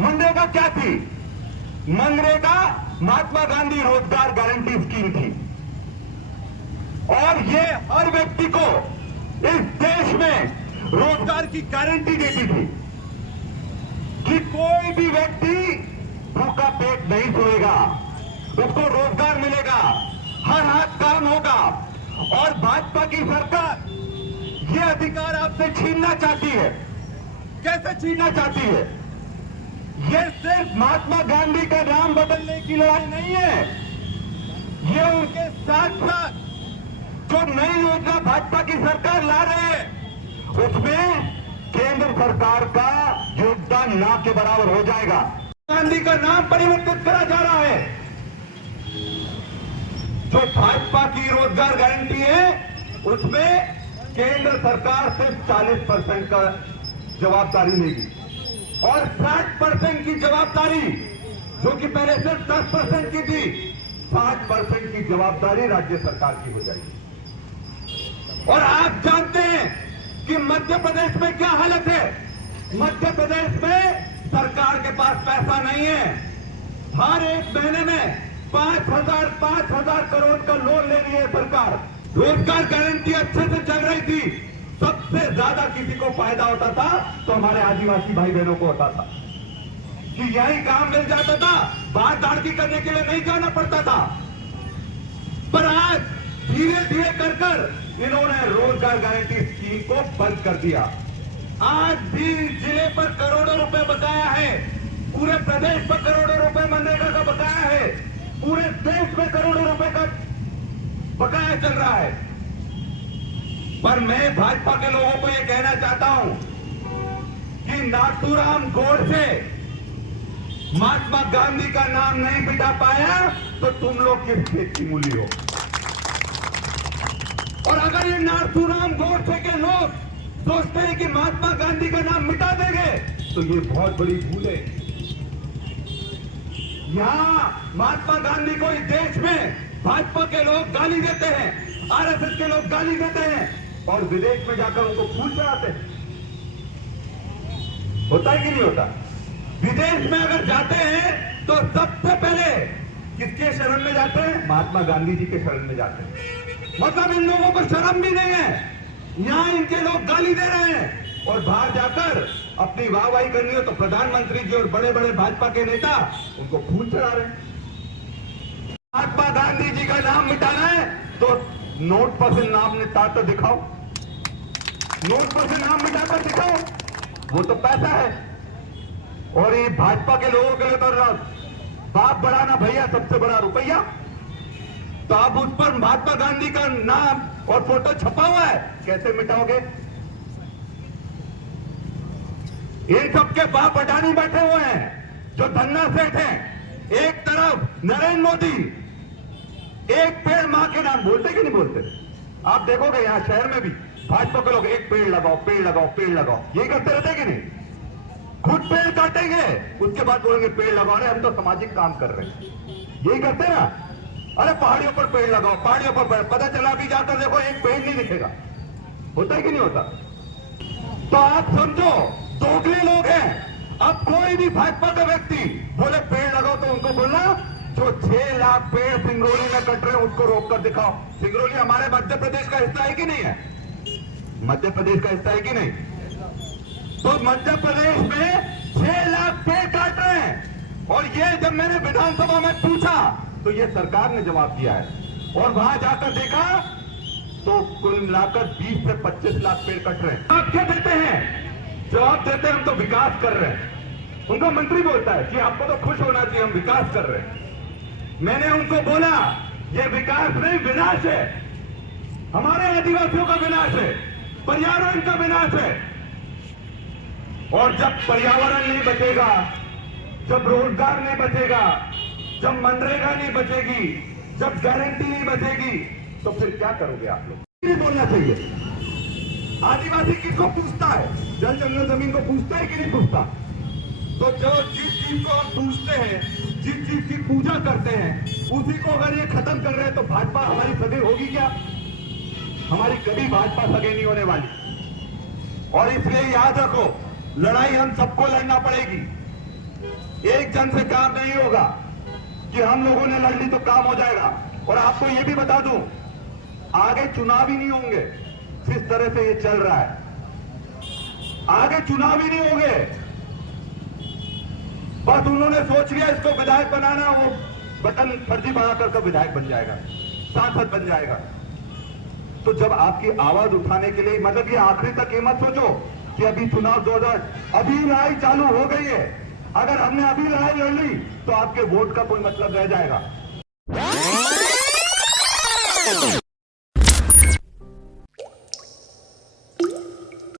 मनरेगा क्या थी? मनरेगा महात्मा गांधी रोजगार गारंटी स्कीम थी और ये हर व्यक्ति को इस देश में रोजगार की गारंटी देती थी कि कोई भी व्यक्ति भूखा पेट नहीं सोएगा, उसको रोजगार मिलेगा, हर हाथ काम होगा। और भाजपा की सरकार ये अधिकार आपसे छीनना चाहती है। कैसे छीनना चाहती है? ये सिर्फ महात्मा गांधी का नाम बदलने की लड़ाई नहीं है, ये उनके साथ साथ जो नई योजना भाजपा की सरकार ला रही है उसमें केंद्र सरकार का योगदान ना के बराबर हो जाएगा। गांधी का नाम परिवर्तित करा जा रहा है। जो भाजपा की रोजगार गारंटी है उसमें केंद्र सरकार सिर्फ 40% का जवाबदारी लेगी और 60% की जवाबदारी, जो कि पहले सिर्फ 10% की थी, 60% की जवाबदारी राज्य सरकार की हो जाएगी। और आप जानते हैं कि मध्य प्रदेश में क्या हालत है। मध्य प्रदेश में सरकार के पास पैसा नहीं है। हर एक महीने में 5,000 करोड़ का लोन ले रही है सरकार। रोजगार गारंटी अच्छे से चल रही थी, सबसे ज्यादा किसी को फायदा होता था तो हमारे आदिवासी भाई बहनों को होता था कि यही काम मिल जाता था, बाहर दाड़की करने के लिए नहीं जाना पड़ता था। पर आज धीरे धीरे कर इन्होंने रोजगार गारंटी स्कीम को बंद कर दिया। आज भी जिले पर करोड़ों रुपए बकाया है, पूरे प्रदेश पर करोड़ों रुपए मनरेगा का बकाया है, पूरे देश में करोड़ों रुपए का बकाया चल रहा है। पर मैं भाजपा के लोगों को यह कहना चाहता हूं कि नाथूराम गोडसे महात्मा गांधी का नाम नहीं मिटा पाया तो तुम लोग किस खेत की मूली हो। और अगर ये नाथूराम गोडसे के लोग सोचते हैं कि महात्मा गांधी का नाम मिटा देंगे तो ये बहुत बड़ी भूल है। यहां महात्मा गांधी को इस देश में भाजपा के लोग गाली देते हैं, आरएसएस के लोग गाली देते हैं और विदेश में जाकर उनको फूल चढ़ाते हैं। होता है कि नहीं होता? विदेश में अगर जाते हैं तो सबसे पहले किसके शरण में जाते हैं? महात्मा गांधी जी के शरण में जाते हैं। मतलब इन लोगों को शर्म भी नहीं है, यहां इनके लोग गाली दे रहे हैं और बाहर जाकर अपनी वाहवाही करनी हो तो प्रधानमंत्री जी और बड़े बड़े भाजपा के नेता उनको फूल चढ़ा रहे हैं। महात्मा गांधी जी का नाम मिटाना है तो नोट पर से नाम मिटाकर दिखाओ, नोट पर से नाम मिटाकर दिखाओ, वो तो पैसा है। और ये भाजपा के लोगों के लिए तो बाप बड़ा ना भैया, सबसे बड़ा रुपया। तो आप उस पर महात्मा गांधी का नाम और फोटो छपा हुआ है, कैसे मिटाओगे? इन सबके बाप अडानी बैठे हुए हैं जो धन्ना सेठ हैं। एक तरफ नरेंद्र मोदी एक पेड़ मां के नाम बोलते कि नहीं बोलते? आप देखोगे यहां शहर में भी भाजपा के लोग एक पेड़ लगाओ, पेड़ लगाओ, पेड़ लगाओ, ये करते रहते कि नहीं? खुद पेड़ काटेंगे, उसके बाद बोलेंगे पेड़ लगाओ, अरे हम तो सामाजिक काम कर रहे हैं, यही करते हैं ना। अरे पहाड़ियों पर पेड़ लगाओ, पहाड़ियों पर पेड़, पता चला अभी जाकर देखो एक पेड़ नहीं दिखेगा। होता है कि नहीं होता? तो आप समझो दोगले लोग हैं। अब कोई भी भाजपा का व्यक्ति बोले पेड़ लगाओ तो उनको बोलना जो 6 लाख पेड़ सिंगरौली में कट रहे हैं उसको रोक कर दिखाओ। सिंगरौली हमारे मध्य प्रदेश का हिस्सा है कि नहीं है? मध्य प्रदेश का हिस्सा है कि नहीं? तो मध्य प्रदेश में 6 लाख पेड़ काट रहे हैं और ये जब मैंने विधानसभा में पूछा तो ये सरकार ने जवाब दिया है और वहां जाकर देखा तो कुल मिलाकर 20 से 25 लाख पेड़ कट रहे हैं। आप क्या देते हैं? जवाब देते हैं हम तो विकास कर रहे हैं। उनका मंत्री बोलता है कि आपको तो खुश होना चाहिए, हम विकास कर रहे हैं। मैंने उनको बोला ये विकास नहीं, विनाश है। हमारे आदिवासियों का विनाश है, पर्यावरण का विनाश है। और जब पर्यावरण नहीं बचेगा, जब रोजगार नहीं बचेगा, जब मनरेगा नहीं बचेगी, जब गारंटी नहीं बचेगी तो फिर क्या करोगे आप लोग? नहीं बोलना चाहिए। आदिवासी किसको पूछता है? जल जंगल जमीन को पूछता है कि नहीं पूछता? तो जो जिस चीज को हम पूछते हैं, जिस चीज की पूजा करते हैं, उसी को अगर ये खत्म कर रहे हैं तो भाजपा हमारी सगे होगी क्या? हमारी कभी भाजपा सगे नहीं होने वाली। और इसलिए याद रखो, लड़ाई हम सबको लड़ना पड़ेगी। एक जन से काम नहीं होगा कि हम लोगों ने लड़ ली तो काम हो जाएगा। और आपको यह भी बता दूं, आगे चुनाव ही नहीं होंगे। जिस तरह से ये चल रहा है, आगे चुनाव ही नहीं होंगे। बस उन्होंने सोच लिया इसको विधायक बनाना, वो बटन फर्जी बनाकर का विधायक बन जाएगा, सांसद बन जाएगा। तो जब आपकी आवाज उठाने के लिए, मतलब ये आखिरी तक ये मत सोचो कि अभी चुनाव 2000 अभी लड़ाई चालू हो गई है। अगर हमने अभी लड़ाई लड़ ली तो आपके वोट का कोई मतलब रह जाएगा।